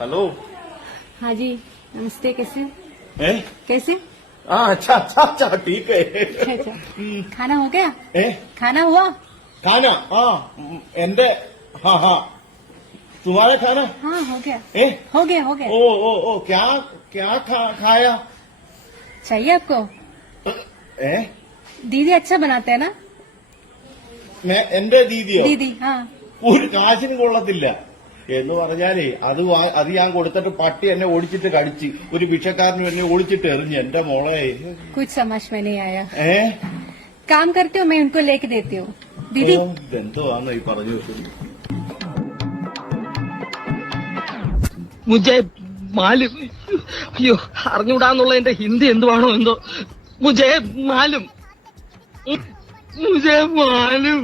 Hello. हाँ जी, नमस्ते। कैसे ए? कैसे? हाँ, अच्छा अच्छा अच्छा, ठीक है। अच्छा, खाना हो गया? ए? खाना हुआ? खाना? हाँ, एंडे, हाँ हाँ, तुम्हारा खाना? हाँ, हो गया। ए? हो गया, हो गया। ओ, क्या क्या खाया? चाहिए आपको? ए? दीदी अच्छा बनाते हैं ना? എന്റെ ദീദിയോ? दीदी, हाँ। ഒരു കാശിന് കൊള്ളത്തില്ല എന്ന് പറഞ്ഞാലേ അത് ഞാൻ കൊടുത്തിട്ട് പട്ടി എന്നെ ഓടിച്ചിട്ട് കടിച്ച്, ഒരു ഭിക്ഷക്കാരനും എന്നെ ഓടിച്ചിട്ട് എറിഞ്ഞ്. എന്റെ മോളെ कुछ समझ में नहीं आया। ഏ काम करती हूँ, मैं उनको लेके देती हूँ। दीदी, ഇതെന്തോന്ന് ഈ പറഞ്ഞു വെക്കുന്നത്? മുജേ മാലും. അയ്യോ, അറിഞ്ഞൂടാന്നുള്ള എന്റെ ഹിന്ദി എന്തുവാണോ എന്തോ. മുജേ മാലും. മുജേ മാലും.